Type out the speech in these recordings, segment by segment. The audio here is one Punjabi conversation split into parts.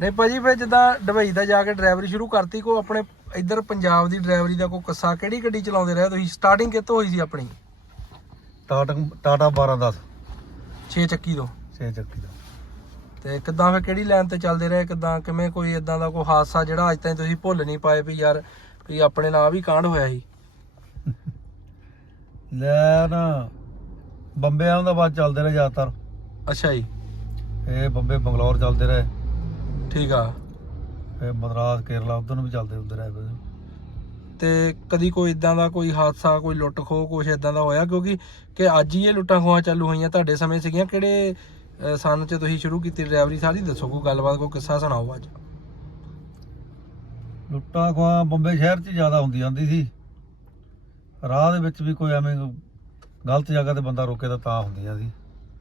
ਨਹੀਂ ਭਾਜੀ ਫਿਰ ਜਿੱਦਾਂ ਦੁਬਈ ਦਾ ਜਾ ਕੇ ਡਰਾਈਵਰੀ ਸ਼ੁਰੂ ਕਰਤੀ ਕੋ ਆਪਣੇ ਇੱਧਰ ਪੰਜਾਬ ਦੀ ਡਰਾਈਵਰੀ ਦਾ ਕੋਈ ਕਿੱਸਾ ਕਿਹੜੀ ਗੱਡੀ ਚਲਾਉਂਦੇ ਰਹੇ? ਤੁਸੀਂ ਸਟਾਰਟਿੰਗ ਕਿੱਥੋਂ ਹੋਈ ਸੀ ਆਪਣੀ? ਟਾਟਾ ਟਾਟਾ 1210 6 ਚੱਕੀ ਤੋਂ। 6 ਚੱਕੀ ਦਾ ਤੇ ਕਿੱਦਾਂ ਫਿਰ ਕਿਹੜੀ ਲਾਈਨ ਤੇ ਚੱਲਦੇ ਰਹੇ? ਕਿੱਦਾਂ ਕਿਵੇਂ ਕੋਈ ਇਦਾਂ ਦਾ ਕੋਈ ਹਾਦਸਾ ਜਿਹੜਾ ਅੱਜ ਤਾਈਂ ਤੁਸੀਂ ਭੁੱਲ ਨਹੀਂ ਪਾਏ ਵੀ ਯਾਰ ਵੀ ਆਪਣੇ ਨਾਲ ਵੀ ਕਾਂਡ ਹੋਇਆ ਸੀ? ਲੈ ਨਾ ਬੰਬੇ ਆਉਣ ਦਾ ਬਾਅਦ ਚੱਲਦੇ ਰਹੇ ਜ਼ਿਆਦਾਤਰ। ਅੱਛਾ ਜੀ। ਇਹ ਬੰਬੇ ਬੰਗਲੌਰ ਚੱਲਦੇ ਰਹੇ। ਠੀਕ ਆ। ਫਿਰ ਮਦਰਾਸ ਕੇਰਲਾ ਉਧਰ ਨੂੰ ਵੀ ਚੱਲਦੇ ਹੁੰਦੇ ਰਹੇ। ਤੇ ਕਦੀ ਕੋਈ ਇਦਾਂ ਦਾ ਕੋਈ ਹਾਦਸਾ ਕੋਈ ਲੁੱਟ ਖੋਹ ਕੁਛ ਇਦਾਂ ਦਾ ਹੋਇਆ? ਕਿਉਂਕਿ ਕਿ ਅੱਜ ਹੀ ਇਹ ਲੁੱਟਾਂ ਖੋਹਾਂ ਚਾਲੂ ਹੋਈਆਂ ਤੁਹਾਡੇ ਸਮੇਂ ਸੀਗੀਆਂ। ਕਿਹੜੇ ਸੰਨ ਚ ਤੁਸੀਂ ਸ਼ੁਰੂ ਕੀਤੀ ਡਰਾਈਵਰੀ ਸਾਰੀ? ਦੱਸੋ ਕੋਈ ਗੱਲਬਾਤ ਕੋਈ ਕਿੱਸਾ ਸੁਣਾਓ ਅੱਜ। ਲੁੱਟਾਂ ਖੋਹਾਂ ਬੰਬੇ ਸ਼ਹਿਰ 'ਚ ਜ਼ਿਆਦਾ ਹੁੰਦੀ ਜਾਂਦੀ ਸੀ। ਰਾਹ ਦੇ ਵਿੱਚ ਵੀ ਕੋਈ ਐਵੇਂ ਗਲਤ ਜਗ੍ਹਾ ਤੇ ਬੰਦਾ ਰੋਕੇ ਤਾਂ ਤਾਂ ਹੁੰਦੀਆਂ ਸੀ।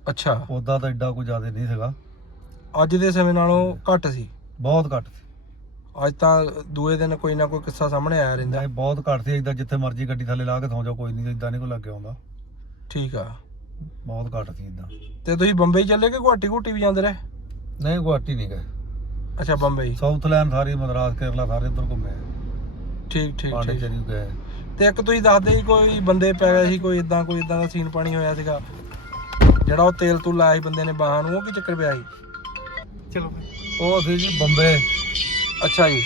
ਅੱਛਾ। ਉਦਾਂ ਤਾਂ ਐਡਾ ਕੋਈ ਜ਼ਿਆਦਾ ਨਹੀਂ ਸੀਗਾ। ਅੱਜ ਦੇ ਸਮੇਂ ਨਾਲੋਂ ਘੱਟ ਸੀ। ਬਹੁਤ ਘੱਟ ਸੀ। ਅੱਜ ਤਾਂ ਦੂਏ ਦਿਨ ਕੋਈ ਨਾ ਕੋਈ ਕਿੱਸਾ ਸਾਹਮਣੇ ਆਇਆ ਰਹਿੰਦਾ। ਨਹੀਂ ਬਹੁਤ ਘੱਟ ਸੀ। ਇਦਾਂ ਜਿੱਥੇ ਮਰਜ਼ੀ ਗੱਡੀ ਥੱਲੇ ਲਾ ਕੇ ਸੌਂ ਜਾਓ ਕੋਈ ਨਹੀਂ ਇਦਾਂ ਨਹੀਂ ਕੋਈ ਲੱਗੇ ਆਉਂਦਾ। ਠੀਕ ਆ। ਬਹੁਤ ਘੱਟ ਸੀ ਇਦਾਂ ਤੇ ਤੁਸੀਂ ਬੰਬਈ ਚੱਲੇ ਕਿ ਗੁਹਾਟੀ ਘੂਟੀ ਵੀ ਜਾਂਦੇ ਰਹੇ? ਨਹੀਂ ਗੁਹਾਟੀ ਨਹੀਂ ਗਏ। ਅੱਛਾ ਬੰਬਈ। ਸਾਊਥ ਲੈਨ ਸਾਰੀ ਮਦਰਾਸ ਕੇਰਲਾ ਸਾਰੇ ਉਧਰ ਘੁੰਮੇ ਠੀਕ ਠੀਕ ਠੀਕ। ਪਾਂਡੇਚੇਰੀ ਗਏ। ਤੇ ਇੱਕ ਤੁਸੀਂ ਦੱਸਦੇ ਸੀ ਕੋਈ ਬੰਦੇ ਪੈ ਗਏ ਸੀ ਕੋਈ ਇਦਾਂ ਕੋਈ ਇਦਾਂ ਦਾ ਸੀਨ ਪਾਣੀ ਹੋਇਆ ਸੀਗਾ? ਜਿਹੜਾ ਉਹ ਤੇਲ ਤੂੰ ਲਾਇਆ ਸੀ ਬੰਦੇ ਨੇ ਬਾਹਾਂ ਨੂੰ ਉਹ ਕੀ ਚੱਕਰ ਪਿਆ ਸੀ? ਚਲੋ ਉਹ ਸੀ ਜੀ ਬੰਬੇ। ਅੱਛਾ ਜੀ।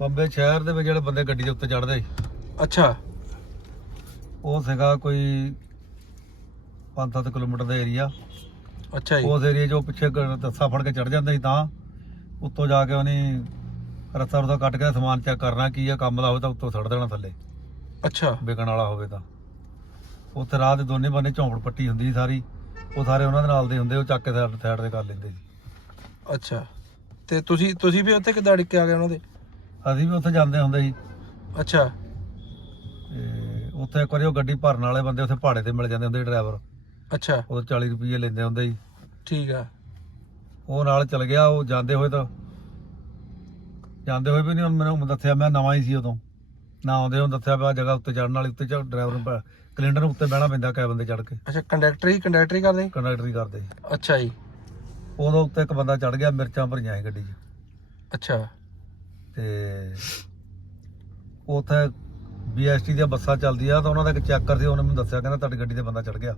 ਬੰਬੇ ਸ਼ਹਿਰ ਦੇ ਵਿੱਚ ਜਿਹੜੇ ਬੰਦੇ ਗੱਡੀ ਦੇ ਉੱਤੇ ਚੜਦੇ ਅੱਛਾ। ਉਹ ਸੀਗਾ ਕੋਈ 5-7 ਕਿਲੋਮੀਟਰ ਦਾ ਏਰੀਆ। ਅੱਛਾ ਜੀ। ਉਸ ਏਰੀਆ 'ਚ ਪਿੱਛੇ ਰੱਸਾ ਫੜ ਕੇ ਚੜ ਜਾਂਦੇ ਸੀ ਤਾਂ। ਉੱਤੋਂ ਜਾ ਕੇ ਉਹਨੇ ਰੱਸਾ ਰੁਸਾ ਕੱਟ ਕੇ ਸਮਾਨ ਚੈੱਕ ਕਰਨਾ ਕੀ ਆ ਕੰਮ ਦਾ ਹੋਵੇ ਤਾਂ ਉੱਤੋਂ ਛੱਡ ਦੇਣਾ ਥੱਲੇ। ਅੱਛਾ। ਵਿਕਣ ਵਾਲਾ ਹੋਵੇ ਤਾਂ। ਉੱਥੇ ਰਾਹ ਦੇ ਦੋਨੇ ਬੰਨੇ ਝੌਂਪੜ ਪੱਟੀ ਹੁੰਦੀ ਸੀ ਸਾਰੀ। ਉਹ ਸਾਰੇ ਉਹਨਾਂ ਦੇ ਨਾਲ ਦੇ ਹੁੰਦੇ ਉਹ ਚੱਕ ਕੇ ਸਾਈਡ ਸਾਈਡ ਤੇ ਕਰ ਲੈਂਦੇ ਸੀ। ਅੱਛਾ। ਤੇ ਤੁਸੀਂ ਤੁਸੀਂ ਵੀ ਉੱਥੇ ਕਿੱਦਾਂ ਡਿੱਕੇ ਆ ਗਏ ਉਹਨਾਂ ਦੇ? ਅਸੀਂ ਵੀ ਉੱਥੇ ਜਾਂਦੇ ਹੁੰਦੇ ਸੀ। ਅੱਛਾ। ਤੇ ਉੱਥੇ ਇੱਕ ਵਾਰੀ ਉਹ ਗੱਡੀ ਭਰਨ ਵਾਲੇ ਬੰਦੇ ਉੱਥੇ ਪਹਾੜੇ ਤੇ ਮਿਲ ਜਾਂਦੇ ਹੁੰਦੇ ਡਰਾਈਵਰ। ਅੱਛਾ। ਉਹ 40 ਰੁਪਏ ਲੈਂਦੇ ਹੁੰਦੇ ਸੀ। ਠੀਕ ਆ। ਉਹ ਨਾਲ ਚਲ ਗਿਆ ਉਹ ਜਾਂਦੇ ਹੋਏ ਤਾਂ ਜਾਂਦੇ ਹੋਏ ਵੀ ਨਹੀਂ ਮੈਨੂੰ ਦੱਸਿਆ ਮੈਂ ਨਵਾਂ ਹੀ ਸੀ ਉਦੋਂ। ਨਾ ਆਉਂਦੇ ਉਹ ਦੱਸਿਆ ਪਿਆ ਜਗ੍ਹਾ ਉੱਤੇ ਚੜਨ ਵਾਲੀ ਉੱਤੇ ਡਰਾਈਵਰ ਨੂੰ ਕੈਲੰਡਰ ਉੱਤੇ ਬਹਿਣਾ ਪੈਂਦਾ ਕੈਬਨ ਤੇ ਚੜ ਕੇ। ਅੱਛਾ ਕੰਡਕਟਰ ਹੀ ਕੰਡਕਟਰ ਹੀ ਕਰਦੇ? ਕੰਡਕਟਰ ਹੀ ਕਰਦੇ। ਅੱਛਾ ਜੀ। ਉਦੋਂ ਉੱਤੇ ਇੱਕ ਬੰਦਾ ਚੜ ਗਿਆ ਮਿਰਚਾਂ ਭਰੀਆਂ ਸੀ ਗੱਡੀ 'ਚ। ਅੱਛਾ। ਤੇ ਉੱਥੇ ਬੀਐਸਟੀ ਦੀਆਂ ਬੱਸਾਂ ਚੱਲਦੀਆਂ ਤਾਂ ਉਹਨਾਂ ਦਾ ਇੱਕ ਚੈੱਕਰ ਸੀ ਉਹਨੇ ਮੈਨੂੰ ਦੱਸਿਆ ਕਹਿੰਦਾ ਤੁਹਾਡੀ ਗੱਡੀ ਤੇ ਬੰਦਾ ਚੜ ਗਿਆ।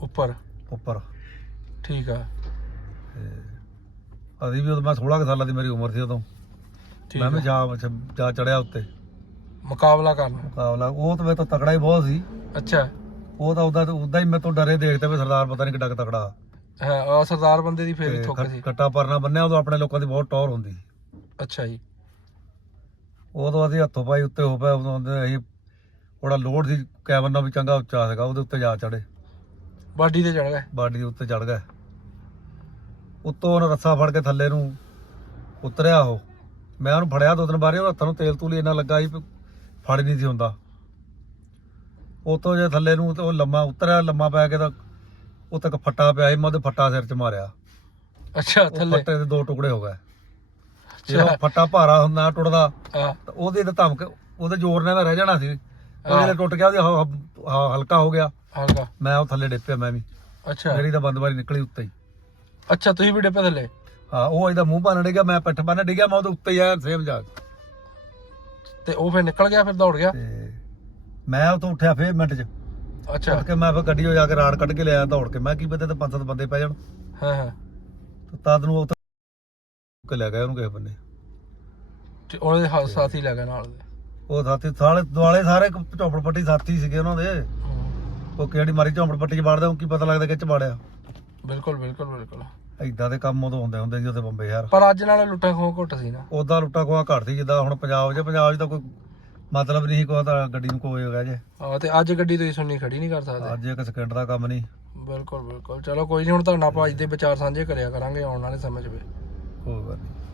ਉੱਪਰ? ਉੱਪਰ। ਠੀਕ ਆ। ਤੇ ਅਸੀਂ ਵੀ ਉਦੋਂ ਮੈਂ 16 ਕੁ ਸਾਲਾਂ ਦੀ ਮੇਰੀ ਉਮਰ ਸੀ ਉਦੋਂ। ਠੀਕ ਮੈਂ ਵੀ ਆ। ਜਾ ਜਾ ਚੜਿਆ ਉੱਤੇ। ਮੁਕਾਬਲਾ ਕਰਨਾ। ਮੁਕਾਬਲਾ ਉਹ ਤਾਂ ਮੇਰੇ ਤੋਂ ਤਕੜਾ ਹੀ ਬਹੁਤ ਸੀ। ਅੱਛਾ। ਉਹ ਤਾਂ ਉਦਾਂ ਉਦਾਂ ਹੀ ਮੇਰੇ ਤੋਂ ਡਰੇ ਦੇਖਦੇ ਵੀ ਸਰਦਾਰ ਪਤਾ ਨਹੀਂ ਕਿੱਡਾ ਕੁ ਤਕੜਾ। ਹਾਂ ਆ ਸਰਦਾਰ ਬੰਦੇ ਦੀ ਫੇਰ ਤੇ ਥੁੱਕ ਸੀ। ਕੱਟਾ ਪਰਨਾ ਬੰਨਿਆ ਉਦੋਂ ਆਪਣੇ ਲੋਕਾਂ ਦੀ ਬਹੁਤ ਟੌਰ ਹੁੰਦੀ ਸੀ। ਅੱਛਾ ਜੀ। ਉਦੋਂ ਅਸੀਂ ਹੱਥੋਂ ਪਾਈ ਉੱਤੇ ਹੋ ਪਏ ਉਦੋਂ ਆਉਂਦੇ ਅਸੀਂ ਉਹਦਾ ਲੋਡ ਸੀ ਕੈਬਨ ਨਾਲ ਵੀ ਚੰਗਾ ਉੱਚਾ ਸੀਗਾ ਉਹਦੇ ਉੱਤੇ ਜਾ ਚੜੇ ਬਾਡੀ ਤੇ ਚੜ ਗਏ। ਬਾਡੀ ਦੇ ਉੱਤੇ ਚੜ ਗਏ। ਉੱਤੋਂ ਉਹਨੇ ਰੱਸਾ ਫੜ ਕੇ ਥੱਲੇ ਨੂੰ ਉਤਰਿਆ ਉਹ। ਮੈਂ ਉਹਨੂੰ ਫੜਿਆ ਦੋ ਦਿਨ ਬਾਰੇ ਉਹ ਹੱਥਾਂ ਨੂੰ ਤੇਲ ਤੂਲ ਇੰਨਾ ਲੱਗਾ ਸੀ ਵੀ ਫੜ ਨਹੀਂ ਸੀ ਹੁੰਦਾ। ਉਤੋਂ ਜੇ ਥੱਲੇ ਨੂੰ ਉਹ ਲੰਮਾ ਉਤਰਿਆ ਲੰਮਾ ਪੈ ਕੇ ਤਾਂ ਉੱਤੇ ਇੱਕ ਫੱਟਾ ਪਿਆ ਸੀ ਮੈਂ ਉਹਦੇ ਫੱਟਾ ਸਿਰ 'ਚ ਮਾਰਿਆ। ਅੱਛਾ ਉਹ ਥੱਲੇ। ਫੱਟੇ ਦੇ ਦੋ ਟੁਕੜੇ ਹੋ ਗਏ। ਜੇ ਉਹ ਅੱਛਾ ਫੱਟਾ ਭਾਰਾ ਹੁੰਦਾ ਟੁੱਟਦਾ ਹਾਂ। ਤਾਂ ਉਹਦੇ ਤੇ ਧਮਕ ਉਹਦੇ ਜ਼ੋਰ ਨਾਲ ਤਾਂ ਰਹਿ ਜਾਣਾ ਸੀ। ਉਹ ਜਿਹੜੇ ਟੁੱਟ ਗਿਆ ਉਹਦੇ ਹਲਕਾ ਹੋ ਗਿਆ। ਹਲਕਾ। ਮੈਂ ਉਹ ਥੱਲੇ ਡਿੱਪਿਆ ਮੈਂ ਵੀ। ਅੱਛਾ। ਮੇਰੀ ਤਾਂ ਬੰਦ ਵਾਰੀ ਨਿਕਲੀ ਉੱਤੇ ਹੀ। ਅੱਛਾ ਤੁਸੀਂ ਵੀ ਡੱਪੇ ਥੱਲੇ? ਹਾਂ ਉਹ ਇਹਦਾ ਮੂੰਹ ਭੰਨ ਡਿੱਗਿਆ ਮੈਂ ਪਿੱਠ ਬੰਨ ਡਿੱਗਿਆ ਮੈਂ ਉਹਦੇ ਉੱਤੇ ਹੀ ਆਇਆ ਸੇਮ ਜਾ। ਤੇ ਉਹ ਫਿਰ ਨਿਕਲ ਗਿਆ ਫਿਰ ਦੌੜ ਗਿਆ? ਮੈਂ ਉਤੋਂ ਉੱਠਿਆ ਫੇਰ ਮਿੰਟ 'ਚ। ਅੱਛਾ। ਕੇ ਮੈਂ ਫਿਰ ਗੱਡੀ 'ਚੋਂ ਜਾ ਕੇ ਰਾੜ ਕੱਢ ਕੇ ਲਿਆਇਆ ਦੌੜ ਕੇ। ਮੈਂ ਕੀ ਪਤਾ ਤੇ ਪੰਜ ਸੱਤ ਬੰਦੇ ਪੈ ਜਾਣ। ਹਾਂ ਹਾਂ। ਤੇ ਤਦ ਨੂੰ ਉਹ ਕੇ ਲੈ ਗਿਆ ਉਹਨੂੰ ਕਿਸੇ ਬੰਨੇ। ਤੇ ਉਹਦੇ ਹੱਥ ਸਾਥੀ ਲੱਗਾ ਨਾਲ ਦੇ। ਉਹ ਸਾਥੀ ਸਾਲੇ ਦੁਆਲੇ ਸਾਰੇ ਝੋਪੜ ਪੱਟੀ ਸਾਥੀ ਸੀਗੇ ਉਹਨਾਂ ਦੇ। ਉਹ ਕਿਹੜੀ ਮਾਰੀ ਝੋਪੜ ਪੱਟੀ 'ਚ ਵੜਦੇ ਉਹ ਕੀ ਪਤਾ ਲੱਗਦਾ ਕਿ ਚ ਵੜਿਆ। ਬਿਲਕੁਲ ਬਿਲਕੁਲ ਬਿਲਕੁਲ। ਏਦਾਂ ਦੇ ਕੰਮ ਉਦੋਂ ਹੁੰਦੇ ਹੁੰਦੇ ਸੀ ਉੱਥੇ ਬੰਬੇ ਯਾਰ। ਪਰ ਅੱਜ ਨਾਲ ਲੁੱਟਾਂ ਖੋਹ ਘੁੱਟ ਸੀ ਨਾ। ਉਦਾਂ ਲੁੱਟਾ ਖੋਆ ਘਟਦੀ ਜਿੱਦਾਂ ਹੁਣ ਪੰਜਾਬ 'ਚ ਪੰਜਾਬ 'ਚ ਤਾਂ ਕੋਈ ਮਤਲਬ ਨਹੀਂ ਕੋਈ ਤਾਂ ਗੱਡੀ ਨੂੰ ਕੋਈ ਹੋਗਾ ਜੇ। ਹਾਂ ਤੇ ਅੱਜ ਗੱਡੀ ਤੁਸੀਂ ਸੁਣਨੀ ਖੜੀ ਨਹੀਂ ਕਰ ਸਕਦੇ। ਅੱਜ ਇੱਕ ਸਕਿੰਟ ਦਾ ਕੰਮ ਨਹੀਂ। ਬਿਲਕੁਲ ਬਿਲਕੁਲ। ਚਲੋ ਕੋਈ ਨਹੀਂ ਹੁਣ ਤੁਹਾਡਾ ਆਪਾਂ ਅੱਜ ਦੇ ਵਿਚਾਰ ਸਾਂਝੇ ਕਰਿਆ ਕਰਾਂਗੇ ਆਉਣ ਵਾਲੇ ਸਮੇਂ 'ਚ ਵੀ ਕੋਈ ਗੱਲ ਨਹੀਂ